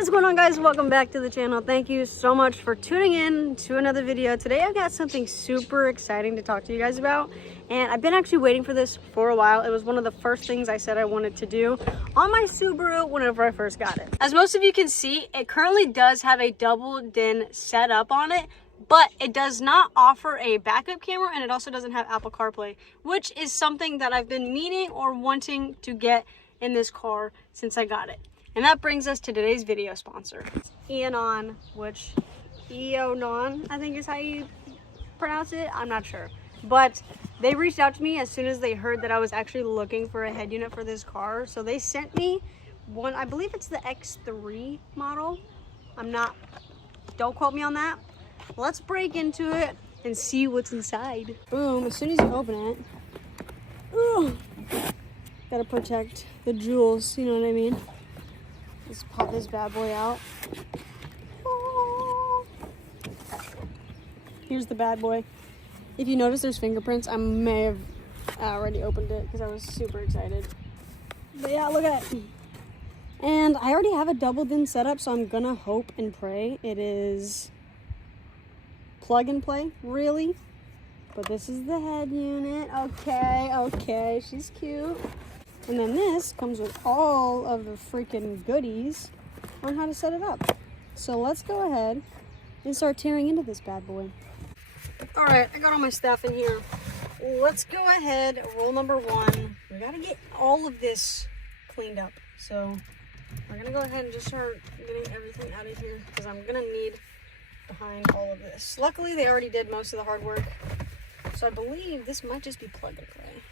What is going on, guys? Welcome back to the channel. Thank you so much for tuning in to another video. Today I've got something super exciting to talk to you guys about, and I've been actually waiting for this for a while. It was one of the first things I said I wanted to do on my Subaru whenever I first got it. As most of you can see, it currently does have a double DIN setup on it, but it does not offer a backup camera, and it also doesn't have Apple CarPlay, which is something that I've been meaning or wanting to get in this car since I got it. And that brings us to today's video sponsor, EONON, which EONON, I think is how you pronounce it. I'm not sure. But they reached out to me as soon as they heard that I was actually looking for a head unit for this car. So they sent me one, I believe it's the X3 model. Don't quote me on that. Let's break into it and see what's inside. Boom, as soon as you open it, ooh, gotta protect the jewels, you know what I mean? Let's pop this bad boy out. Oh. Here's the bad boy. If you notice there's fingerprints, I may have already opened it because I was super excited. But yeah, look at it. And I already have a double DIN setup, so I'm gonna hope and pray it is plug and play, really. But this is the head unit. Okay, she's cute. And then this comes with all of the freaking goodies on how to set it up. So let's go ahead and start tearing into this bad boy. All right, I got all my stuff in here. Let's go ahead, rule number one. We gotta get all of this cleaned up. So we're gonna go ahead and just start getting everything out of here because I'm gonna need behind all of this. Luckily, they already did most of the hard work. So I believe this might just be plug and play.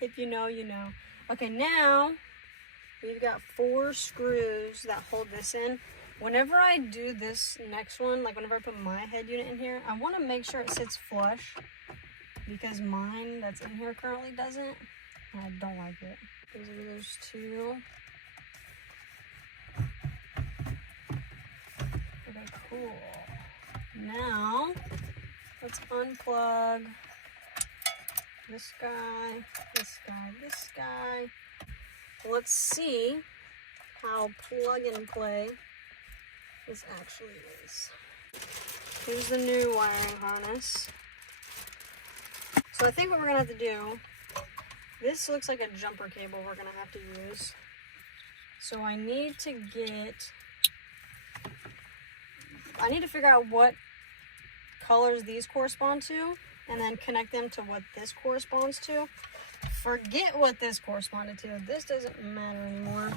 If you know, you know. Okay, now we've got 4 screws that hold this in. Whenever I do this next one, like whenever I put my head unit in here, I want to make sure it sits flush because mine that's in here currently doesn't. And I don't like it. These are those 2. Okay, cool. Now let's unplug this guy, this guy, this guy. Let's see how plug and play this actually is. Here's the new wiring harness. So I think what we're gonna have to do, this looks like a jumper cable we're gonna have to use. So I need to figure out what colors these correspond to, and then connect them to what this corresponds to. Forget what this corresponded to. This doesn't matter anymore.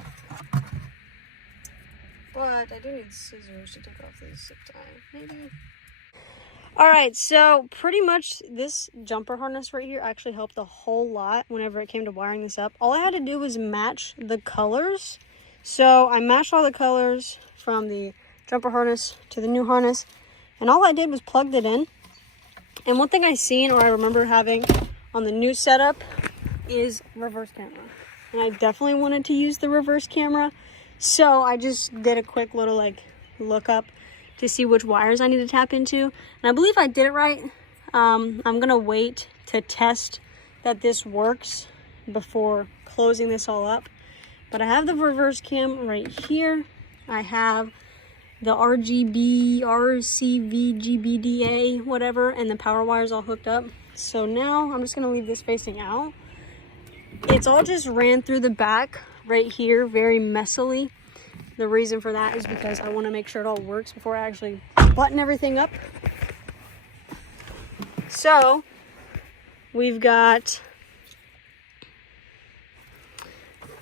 But I do need scissors to take off these zip tie, maybe. Alright, so pretty much this jumper harness right here actually helped a whole lot whenever it came to wiring this up. All I had to do was match the colors. So I matched all the colors from the jumper harness to the new harness, and all I did was plugged it in. And one thing I seen, or I remember having on the new setup, is reverse camera. And I definitely wanted to use the reverse camera. So I just did a quick little look up to see which wires I need to tap into. And I believe I did it right. I'm gonna wait to test that this works before closing this all up. But I have the reverse cam right here. I have the RGB, RCV, GBDA, whatever, and the power wires all hooked up. So now I'm just gonna leave this facing out. It's all just ran through the back right here very messily. The reason for that is because I wanna make sure it all works before I actually button everything up. So we've got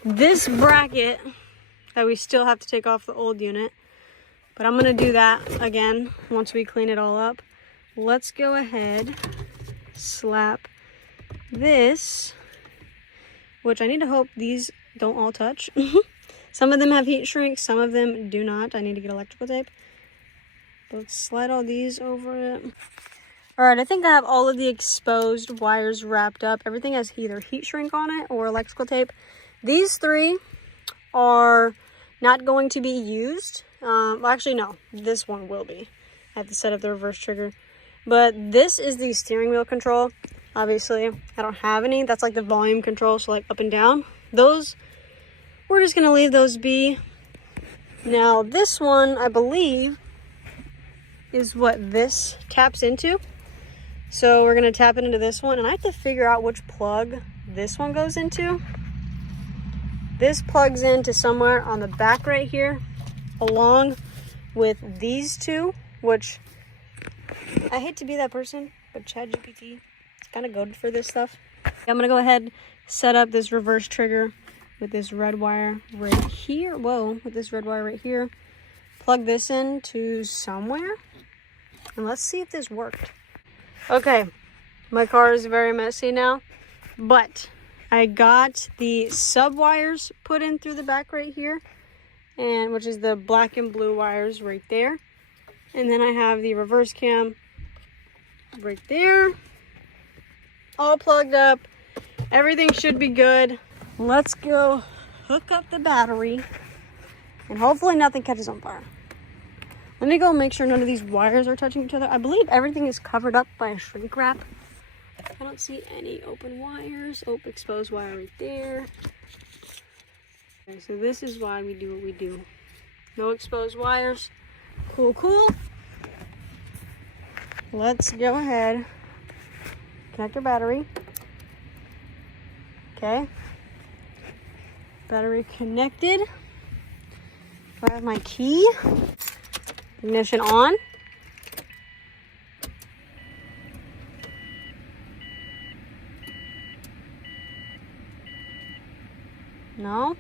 this bracket that we still have to take off the old unit. But I'm gonna do that again once we clean it all up. Let's go ahead, slap this, which I need to hope these don't all touch. Some of them have heat shrink, some of them do not. I need to get electrical tape. But let's slide all these over it. All right, I think I have all of the exposed wires wrapped up. Everything has either heat shrink on it or electrical tape. These 3 are not going to be used. Well, actually, no, this one will be. I have to set up the reverse trigger. But this is the steering wheel control. Obviously, I don't have any. That's like the volume control, so like up and down. Those we're just gonna leave those be. Now this one, I believe, is what this taps into. So we're gonna tap it into this one, and I have to figure out which plug this one goes into. This plugs into somewhere on the back right here, along with these two, which I hate to be that person, but ChatGPT is kind of good for this stuff. I'm gonna go ahead, set up this reverse trigger with this red wire right here. Whoa, with this red wire right here. Plug this into somewhere, and let's see if this worked. Okay, my car is very messy now, but I got the sub wires put in through the back right here, and which is the black and blue wires right there. And then I have the reverse cam right there, all plugged up. Everything should be good. Let's go hook up the battery, and hopefully nothing catches on fire. Let me go make sure none of these wires are touching each other. I believe everything is covered up by a shrink wrap. I don't see any open wires. Oh, exposed wire right there. Okay, so this is why we do what we do. No exposed wires. Cool, cool. Let's go ahead. Connect our battery. Okay. Battery connected. I have my key. Ignition on. No.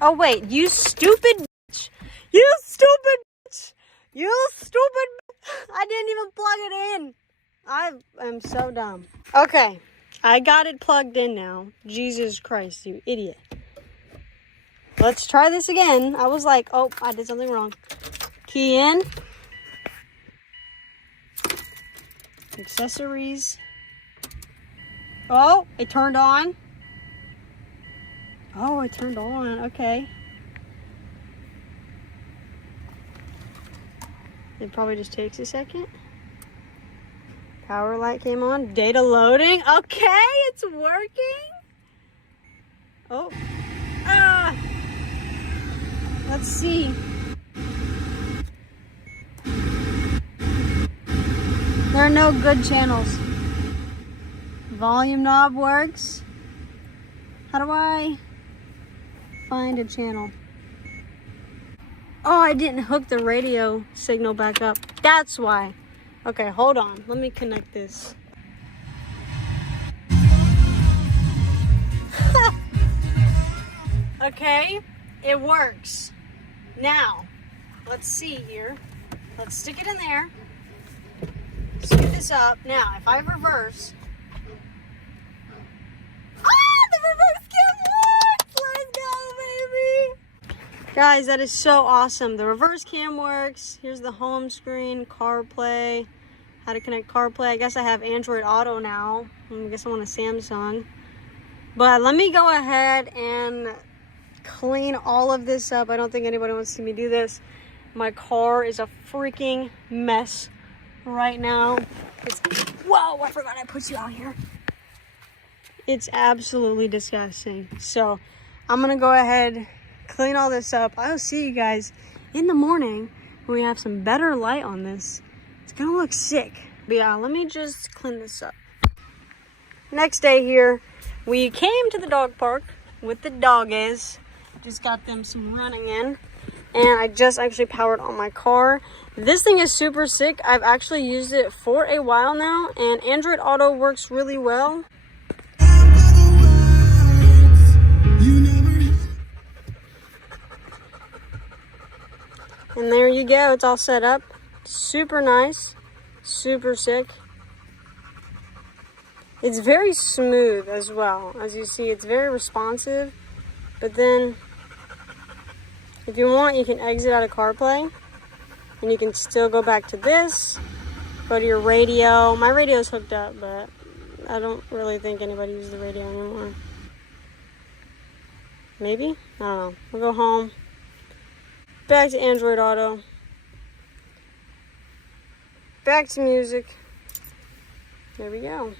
Oh wait, you stupid bitch. You stupid bitch. You stupid bitch. I didn't even plug it in. I am so dumb. Okay, I got it plugged in now. Jesus Christ, you idiot. Let's try this again. I was like, oh, I did something wrong. Key in. Accessories. Oh, it turned on. Oh, it turned on. Okay. It probably just takes a second. Power light came on. Data loading. Okay, it's working. Oh. Ah. Let's see. There are no good channels. Volume knob works. How do I find a channel? Oh, I didn't hook the radio signal back up. That's why. Okay, hold on. Let me connect this. Okay, it works. Now, let's see here. Let's stick it in there. Scoot this up. Now, if I reverse. Ah, the reverse cam works! Let's go, baby! Guys, that is so awesome. The reverse cam works. Here's the home screen, CarPlay. How to connect CarPlay. I guess I have Android Auto now. I guess I'm on a Samsung. But let me go ahead and clean all of this up. I don't think anybody wants to see me do this. My car is a freaking mess right now. Whoa, I forgot I put you out here. It's absolutely disgusting. So I'm gonna go ahead, clean all this up. I'll see you guys in the morning when we have some better light on this. It's gonna look sick. But yeah, let me just clean this up. Next day here, we came to the dog park with the doggies. Just got them some running in. And I just actually powered on my car. This thing is super sick. I've actually used it for a while now, and Android Auto works really well. And there you go, it's all set up. Super nice, super sick. It's very smooth as well. As you see, it's very responsive. But then, if you want, you can exit out of CarPlay. And you can still go back to this. Go to your radio. My radio is hooked up, but I don't really think anybody uses the radio anymore. Maybe? I don't know. We'll go home. Back to Android Auto. Back to music. There we go.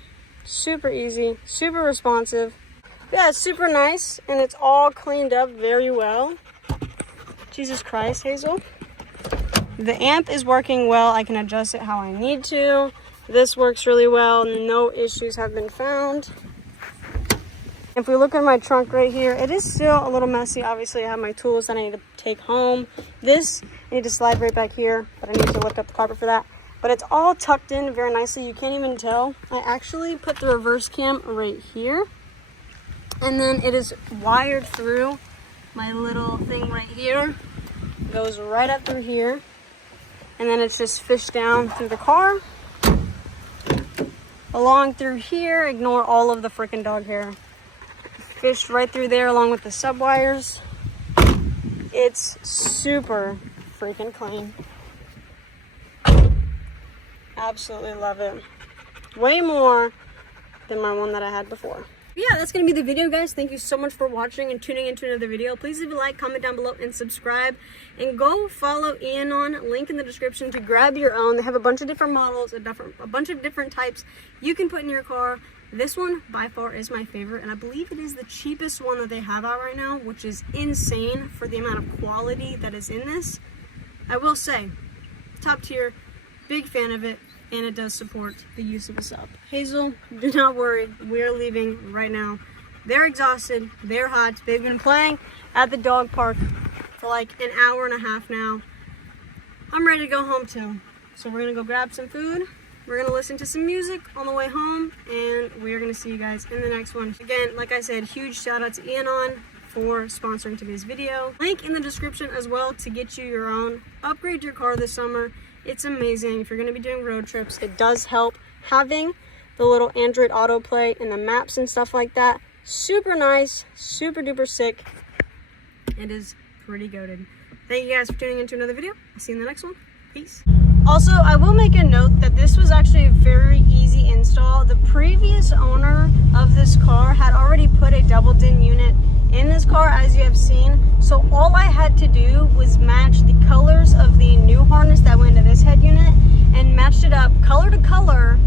Super easy, super responsive. Yeah, it's super nice, and it's all cleaned up very well. Jesus Christ, Hazel. The amp is working well. I can adjust it how I need to. This works really well. No issues have been found. If we look at my trunk right here, it is still a little messy. Obviously, I have my tools that I need to take home. This, I need to slide right back here, but I need to lift up the carpet for that. But it's all tucked in very nicely. You can't even tell. I actually put the reverse cam right here. And then it is wired through my little thing right here. Goes right up through here. And then it's just fished down through the car. Along through here. Ignore all of the freaking dog hair. Fished right through there along with the sub wires. It's super freaking clean. Absolutely love it. Way more than my one that I had before. Yeah, that's going to be the video, guys. Thank you so much for watching and tuning into another video. Please leave a like, comment down below, and subscribe. And go follow EONON, link in the description to grab your own. They have a bunch of different models, a bunch of different types you can put in your car. This one, by far, is my favorite, and I believe it is the cheapest one that they have out right now, which is insane for the amount of quality that is in this. I will say, top tier, big fan of it. And it does support the use of a sub. Hazel, do not worry. We're leaving right now. They're exhausted. They're hot. They've been playing at the dog park for like an hour and a half now. I'm ready to go home too. So we're going to go grab some food. We're going to listen to some music on the way home. And we're going to see you guys in the next one. Again, like I said, huge shout out to EONON for sponsoring today's video. Link in the description as well to get you your own. Upgrade your car this summer. It's amazing. If you're going to be doing road trips, it does help having the little Android autoplay and the maps and stuff like that. Super nice, super duper sick. It is pretty goated. Thank you guys for tuning into another video. I'll see you in the next one. Peace. Also, I will make a note that this was actually a very easy install. The previous owner of this car had already put a double din unit in this car, as you have seen. So all I had to do was match the colors of the new harness that went into this head unit and matched it up color to color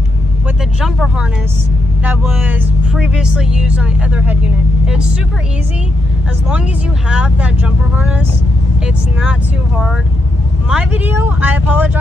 with the jumper harness that was previously used on the other head unit. It's super easy. As long as you have that jumper harness, it's not too hard. My video, I apologize